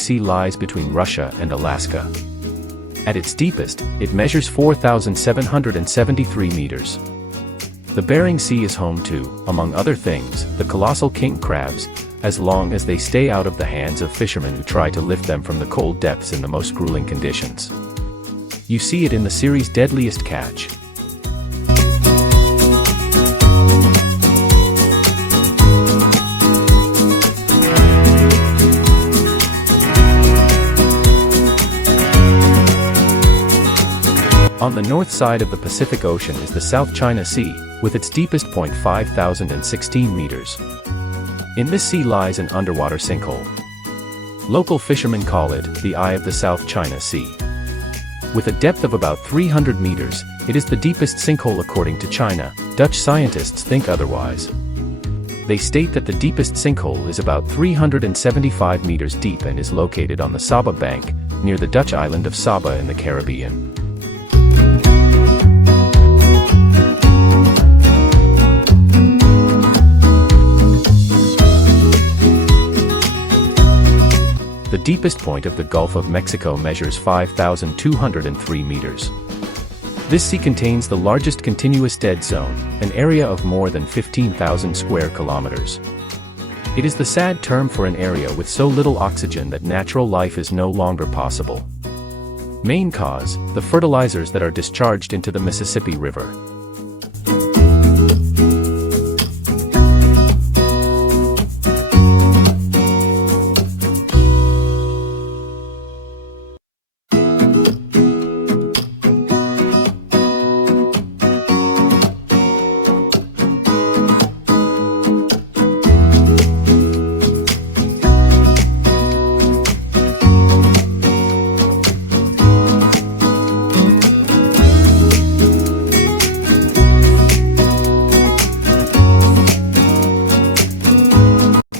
Sea lies between Russia and Alaska. At its deepest, it measures 4,773 meters. The Bering Sea is home to, among other things, the colossal king crabs, as long as they stay out of the hands of fishermen who try to lift them from the cold depths in the most grueling conditions. You see it in the series Deadliest Catch. On the north side of the Pacific Ocean is the South China Sea, with its deepest point 5,016 meters. In this sea lies an underwater sinkhole. Local fishermen call it the Eye of the South China Sea. With a depth of about 300 meters, it is the deepest sinkhole according to China. Dutch scientists think otherwise. They state that the deepest sinkhole is about 375 meters deep and is located on the Saba Bank, near the Dutch island of Saba in the Caribbean. The deepest point of the Gulf of Mexico measures 5,203 meters. This sea contains the largest continuous dead zone, an area of more than 15,000 square kilometers. It is the sad term for an area with so little oxygen that natural life is no longer possible. Main cause, the fertilizers that are discharged into the Mississippi River.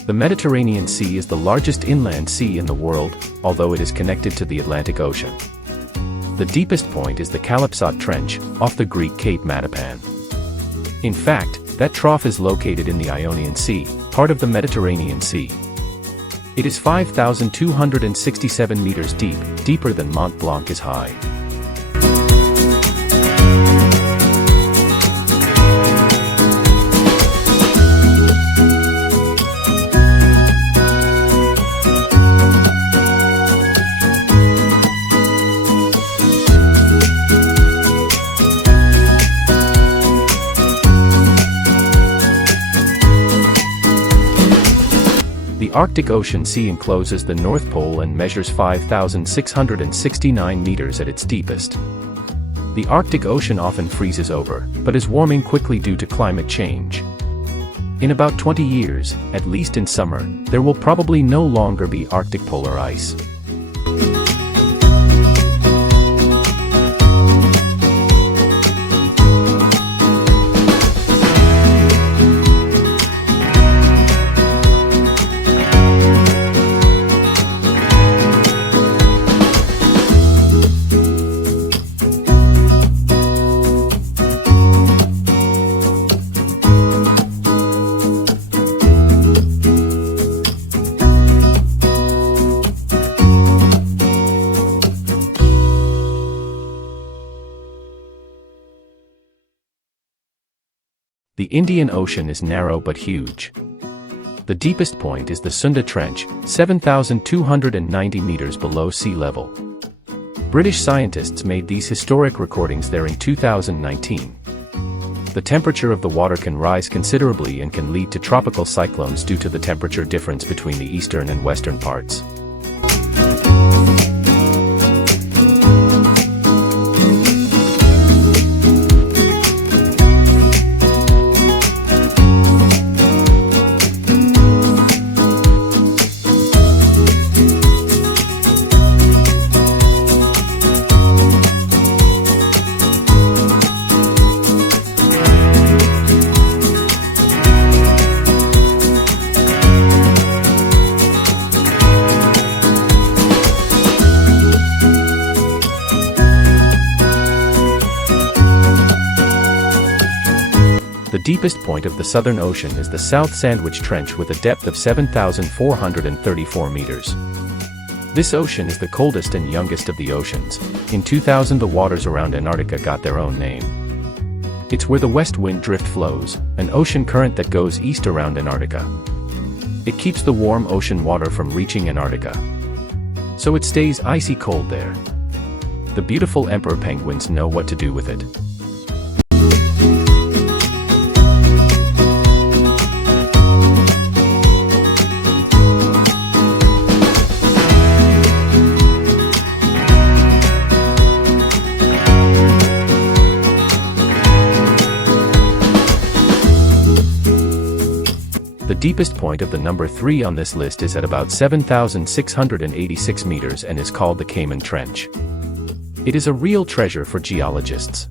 The Mediterranean Sea is the largest inland sea in the world, although it is connected to the Atlantic Ocean. The deepest point is the Kalipsot Trench, off the Greek Cape Matapan. In fact, that trough is located in the Ionian Sea, part of the Mediterranean Sea. It is 5,267 meters deep, deeper than Mont Blanc is high. The Arctic Ocean Sea encloses the North Pole and measures 5,669 meters at its deepest. The Arctic Ocean often freezes over, but is warming quickly due to climate change. In about 20 years, at least in summer, there will probably no longer be Arctic polar ice. The Indian Ocean is narrow but huge. The deepest point is the Sunda Trench, 7,290 meters below sea level. British scientists made these historic recordings there in 2019. The temperature of the water can rise considerably and can lead to tropical cyclones due to the temperature difference between the eastern and western parts. The deepest point of the Southern Ocean is the South Sandwich Trench with a depth of 7,434 meters. This ocean is the coldest and youngest of the oceans. In 2000 the waters around Antarctica got their own name. It's where the west wind drift flows, an ocean current that goes east around Antarctica. It keeps the warm ocean water from reaching Antarctica, so it stays icy cold there. The beautiful emperor penguins know what to do with it. The deepest point of the number 3 on this list is at about 7,686 meters and is called the Cayman Trench. It is a real treasure for geologists.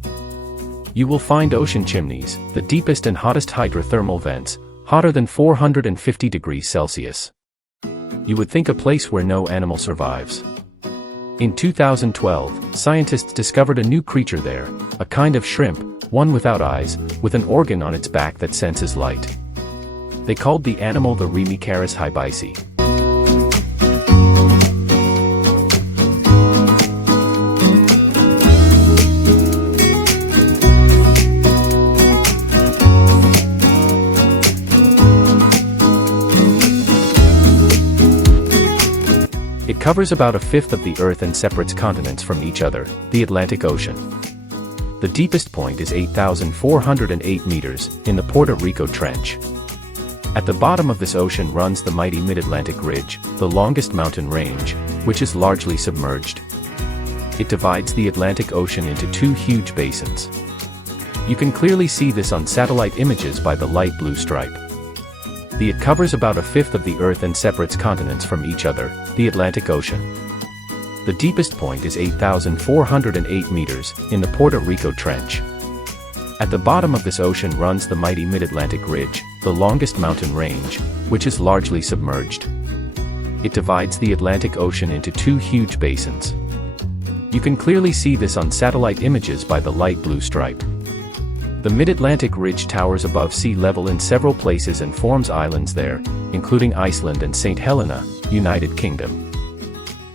You will find ocean chimneys, the deepest and hottest hydrothermal vents, hotter than 450 degrees Celsius. You would think a place where no animal survives. In 2012, scientists discovered a new creature there, a kind of shrimp, one without eyes, with an organ on its back that senses light. They called the animal the Remicaris hybisi. It covers about a fifth of the Earth and separates continents from each other, the Atlantic Ocean. The deepest point is 8,408 meters, in the Puerto Rico Trench. At the bottom of this ocean runs the mighty Mid-Atlantic Ridge, the longest mountain range, which is largely submerged. It divides the Atlantic Ocean into 2 huge basins. You can clearly see this on satellite images by the light blue stripe. It covers about a fifth of the Earth and separates continents from each other, the Atlantic Ocean. The deepest point is 8,408 meters, in the Puerto Rico Trench. At the bottom of this ocean runs the mighty Mid-Atlantic Ridge, the longest mountain range, which is largely submerged. It divides the Atlantic Ocean into 2 huge basins. You can clearly see this on satellite images by the light blue stripe. The Mid-Atlantic Ridge towers above sea level in several places and forms islands there, including Iceland and St. Helena, United Kingdom.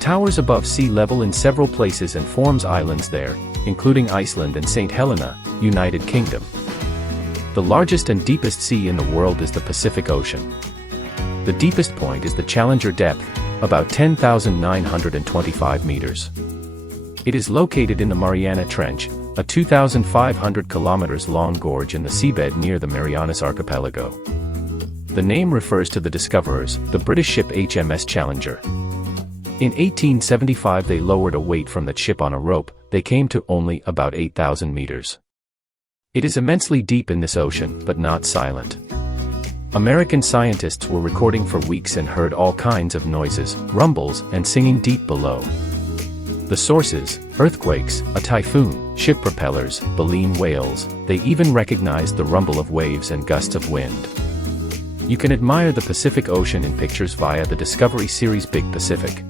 Towers above sea level in several places and forms islands there, including Iceland and St. Helena, United Kingdom. The largest and deepest sea in the world is the Pacific Ocean. The deepest point is the Challenger depth, about 10,925 meters. It is located in the Mariana Trench, a 2,500 kilometers long gorge in the seabed near the Marianas Archipelago. The name refers to the discoverers, the British ship HMS Challenger. In 1875 they lowered a weight from that ship on a rope. They came to only about 8,000 meters. It is immensely deep in this ocean, but not silent. American scientists were recording for weeks and heard all kinds of noises, rumbles, and singing deep below. The sources: earthquakes, a typhoon, ship propellers, baleen whales. They even recognized the rumble of waves and gusts of wind. You can admire the Pacific Ocean in pictures via the Discovery series Big Pacific.